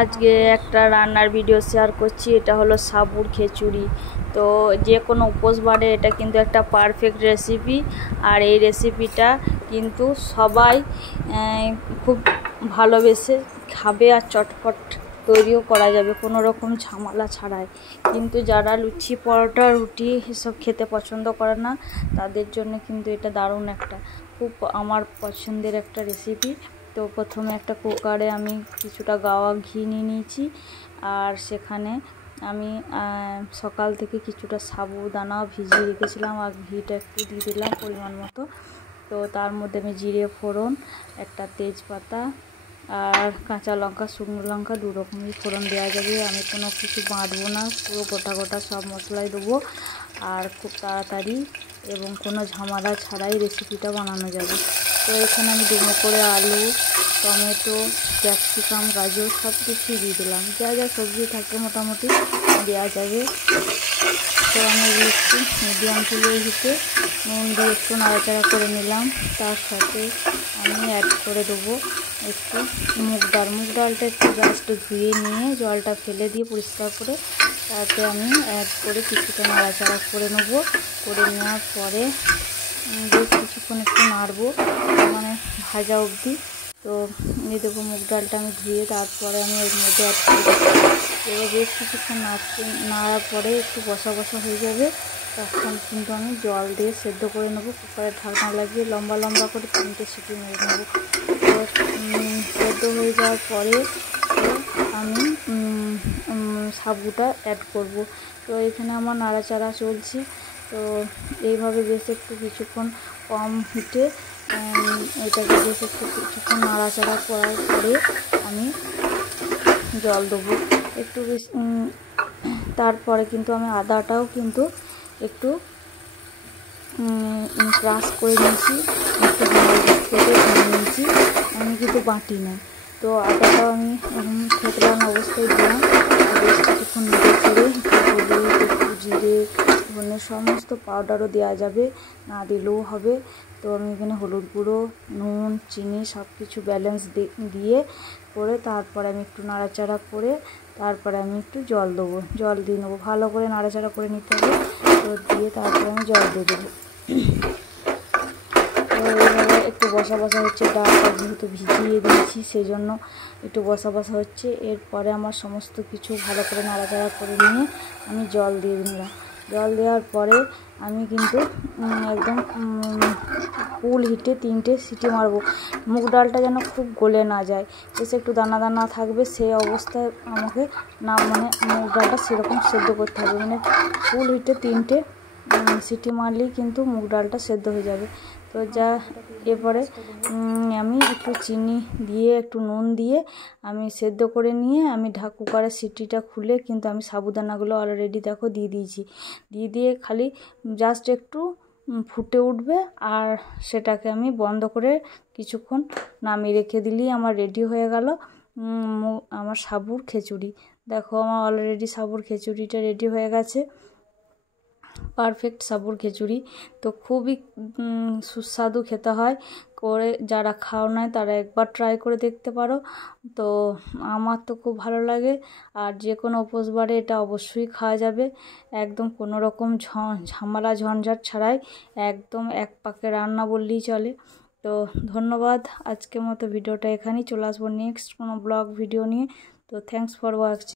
আজকে একটা রান্নার ভিডিও শেয়ার করছি। এটা হলো সাবুর খিচুড়ি। তো যে কোনো উপোস বারে এটা কিন্তু একটা পারফেক্ট রেসিপি। আর এই রেসিপিটা কিন্তু সবাই খুব ভালোবেসে খাবে আর চটপট তৈরিও করা যাবে কোনো রকম ঝামেলা ছাড়াই। কিন্তু যারা লুচি পরোটা রুটি এসব খেতে পছন্দ করে না তাদের জন্য কিন্তু এটা দারুণ একটা খুব আমার পছন্দের একটা রেসিপি। তো প্রথমে একটা কুকারে আমি কিছুটা গাওয়া ঘি নিয়ে নিয়েছি। আর সেখানে আমি সকাল থেকে কিছুটা সাবুদানা ভিজিয়ে রেখেছিলাম আর ঘিটা একটু দিয়ে দিলাম পরিমাণ মতো। তো তার মধ্যে আমি জিরে ফোড়ন, একটা তেজপাতা আর কাঁচা লঙ্কা, শুকনো লঙ্কা দু রকমই ফোড়ন দেওয়া যাবে। আমি কোনো কিছু বাঁটবো না, পুরো গোটা গোটা সব মশলাই দেবো। আর খুব তাড়াতাড়ি এবং কোনো ঝামেলা ছাড়াই রেসিপিটা বানানো যাবে। তো এখানে আমি ডুমো করে আলু, টমেটো, ক্যাপসিকাম, গাজর সব কিছুই দিয়ে দিলাম। যা যা সবজি থাকে মোটামুটি দেওয়া যাবে। তো আমি এগুলো একটু মিডিয়াম চুলোয় হিটে নুন দিয়ে একটু নাড়াচাড়া করে নিলাম। তার সাথে আমি অ্যাড করে দেবো একটু মুগ ডালটা একটু জাস্ট ধুয়ে নিয়ে জলটা ফেলে দিয়ে পরিষ্কার করে তাতে আমি অ্যাড করে কিছুটা নাড়াচাড়া করে নেবো। করে নেওয়ার পরে বেশ কিছুক্ষণ একটু নাড়বো, মানে ভাজা অবধি। তো এই দেখো মুগ ডালটা আমি ধুয়ে তারপরে আমি এর মধ্যে অ্যাড করে দেবো। এবার বেশ কিছুক্ষণ নাড়ার পরে একটু বসা বসা হয়ে যাবে, তখন কিন্তু আমি জল দিয়ে সেদ্ধ করে নেবো। কুকারের ঢাকনা লাগিয়ে লম্বা লম্বা করে 3টে সিটি মেরে নেবো। তো সেদ্ধ হয়ে যাওয়ার পরে আমি সাবুটা অ্যাড করব। তো এখানে আমার নাড়াচাড়া চলছে। তো এইভাবে বেশ একটু কিছুক্ষণ কম হিটে এটাকে বেশ একটু কিছুক্ষণ নাড়াচাড়া করার পরে আমি জল দেবো একটু বেশ। তারপরে কিন্তু আমি আদাটাও কিন্তু একটু ক্রাশ করে নিয়েছি, একটু কেটে ধুয়ে নিয়েছি, আমি কিন্তু বাটি না। তো আদাটাও আমি থেতলান অবস্থায় দিলাম। বেশ কিছুক্ষণ নেড়ে চেড়ে একটু হলুদ, একটু জিরে, ধনে সমস্ত পাউডারও দেওয়া যাবে, না দিলেও হবে। তো আমি এখানে হলুদ গুঁড়ো, নুন, চিনি সব কিছু ব্যালেন্স দিয়ে করে তারপরে আমি একটু নাড়াচাড়া করে তারপরে আমি একটু জল দেবো, জল দিয়ে নেবো। ভালো করে নাড়াচাড়া করে নিতে হবে। তো দিয়ে তারপরে আমি জল দিয়ে দেবো। তো এইভাবে একটু বসা বসা হচ্ছে, ডালটা যেহেতু ভিজিয়ে দিয়েছি সেই জন্য একটু বসা বসা হচ্ছে। এরপরে আমার সমস্ত কিছু ভালো করে নাড়াচাড়া করে নিয়ে আমি জল দিয়ে দিলাম। জল দেওয়ার পরে আমি কিন্তু একদম ফুল হিটে 3টে সিটি মারবো। মুগ ডালটা যেন খুব গলে না যায়, বেশ একটু দানা দানা থাকবে, সেই অবস্থায় আমাকে না মানে মুগ ডালটা সেরকম সেদ্ধ করতে হবে। মানে ফুল হিটে 3টে সিটি মারলেই কিন্তু মুগ ডালটা সেদ্ধ হয়ে যাবে। তো যা এরপরে আমি একটু চিনি দিয়ে একটু নুন দিয়ে আমি সেদ্ধ করে নিয়ে আমি কুকারের সিটিটা খুলে কিন্তু আমি সাবুদানাগুলো অলরেডি দেখো দিয়ে দিয়েছি। দিয়ে খালি জাস্ট একটু ফুটে উঠবে আর সেটাকে আমি বন্ধ করে কিছুক্ষণ নামিয়ে রেখে দিলেই আমার রেডি হয়ে গেল আমার সাবুর খিচুড়ি। দেখো আমার অলরেডি সাবুর খিচুড়িটা রেডি হয়ে গেছে, পারফেক্ট সাবুর খিচুড়ি। তো খুবই সুস্বাদু খেতে হয়। করে যারা খাও নাই তারা একবার ট্রাই করে দেখতে পারো। তো আমার তো খুব ভালো লাগে। আর যে কোনো উপোস বারে এটা অবশ্যই খাওয়া যাবে, একদম কোনো রকম ঝামেলা ঝঞ্ঝাট ছাড়াই, একদম এক পাকে রান্না বললেই চলে। তো ধন্যবাদ। আজকের মতো ভিডিওটা এখানেই, চলে আসবো নেক্সট কোনো ব্লগ ভিডিও নিয়ে। তো থ্যাংকস ফর ওয়াচিং।